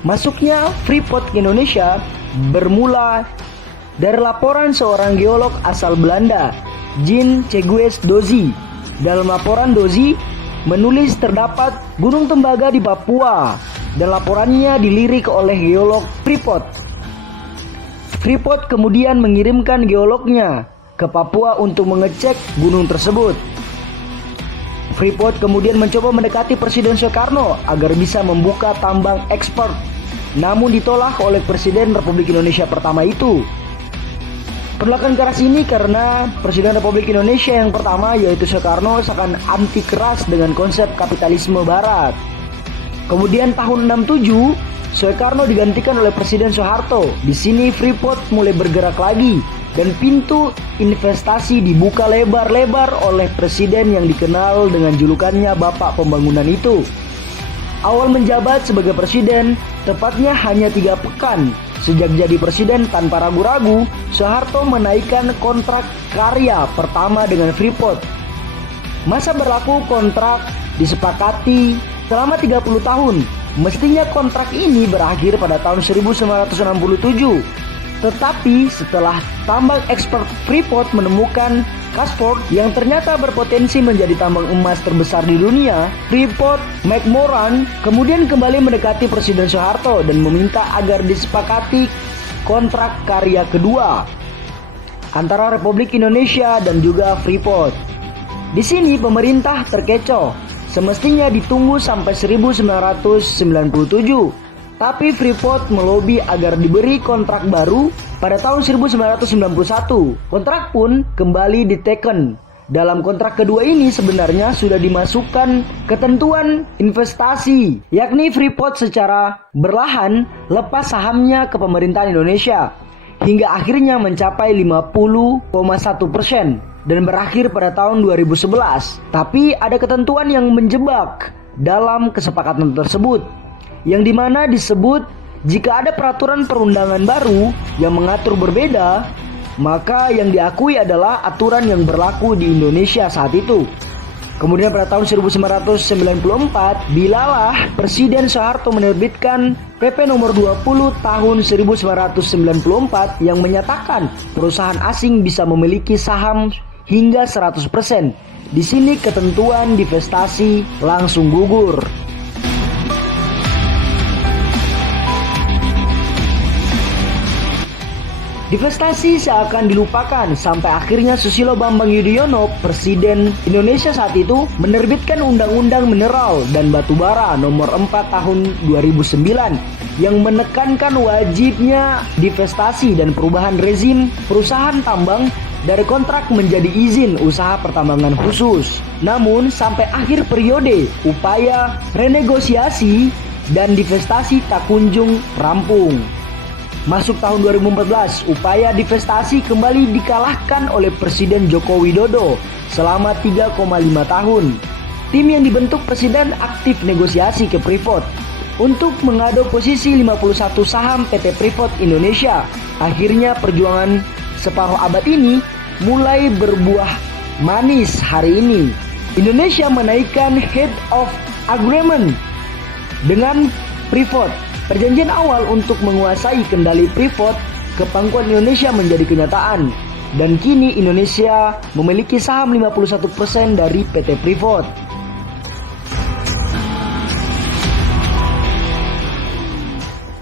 Masuknya Freeport ke Indonesia bermula dari laporan seorang geolog asal Belanda, Jean Cegues Dozy. Dalam laporan Dozy menulis terdapat gunung tembaga di Papua dan laporannya dilirik oleh geolog Freeport. Freeport kemudian mengirimkan geolognya ke Papua untuk mengecek gunung tersebut. Freeport kemudian mencoba mendekati Presiden Soekarno agar bisa membuka tambang ekspor, namun ditolak oleh Presiden Republik Indonesia pertama itu. Penolakan keras ini karena Presiden Republik Indonesia yang pertama yaitu Soekarno sangat anti keras dengan konsep kapitalisme barat. Kemudian tahun 67 Soekarno digantikan oleh Presiden Soeharto. Di sini Freeport mulai bergerak lagi dan pintu investasi dibuka lebar-lebar oleh presiden yang dikenal dengan julukannya Bapak Pembangunan itu. Awal menjabat sebagai presiden, tepatnya hanya 3 pekan sejak jadi presiden, tanpa ragu-ragu Soeharto menaikkan kontrak karya pertama dengan Freeport. Masa berlaku kontrak disepakati selama 30 tahun. Mestinya kontrak ini berakhir pada tahun 1967. Tetapi setelah tambang ekspor Freeport menemukan Casford yang ternyata berpotensi menjadi tambang emas terbesar di dunia, Freeport McMoran kemudian kembali mendekati Presiden Soeharto dan meminta agar disepakati kontrak karya kedua antara Republik Indonesia dan juga Freeport. Di sini pemerintah terkecoh. Semestinya ditunggu sampai 1997. Tapi Freeport melobi agar diberi kontrak baru pada tahun 1991. Kontrak pun kembali diteken. Dalam kontrak kedua ini sebenarnya sudah dimasukkan ketentuan investasi, yakni Freeport secara berlahan lepas sahamnya ke pemerintahan Indonesia hingga akhirnya mencapai 50,1% dan berakhir pada tahun 2011. Tapi ada ketentuan yang menjebak dalam kesepakatan tersebut, yang dimana disebut jika ada peraturan perundangan baru yang mengatur berbeda, maka yang diakui adalah aturan yang berlaku di Indonesia saat itu. Kemudian pada tahun 1994, bilalah Presiden Soeharto menerbitkan PP nomor 20 tahun 1994 yang menyatakan perusahaan asing bisa memiliki saham hingga 100%. Di sini ketentuan divestasi langsung gugur. Divestasi seakan dilupakan sampai akhirnya Susilo Bambang Yudhoyono, Presiden Indonesia saat itu, menerbitkan Undang-Undang Mineral dan Batubara nomor 4 tahun 2009 yang menekankan wajibnya divestasi dan perubahan rezim perusahaan tambang dari kontrak menjadi izin usaha pertambangan khusus. Namun sampai akhir periode, upaya renegosiasi dan divestasi tak kunjung rampung. Masuk tahun 2014, upaya divestasi kembali dikalahkan oleh Presiden Joko Widodo selama 3,5 tahun. Tim yang dibentuk Presiden aktif negosiasi ke Freeport untuk mengadu posisi 51 saham PT Freeport Indonesia. Akhirnya perjuangan separuh abad ini mulai berbuah manis hari ini. Indonesia menaikkan Head of Agreement dengan Freeport. Perjanjian awal untuk menguasai kendali Freeport ke pangkuan Indonesia menjadi kenyataan. Dan kini Indonesia memiliki saham 51% dari PT Freeport.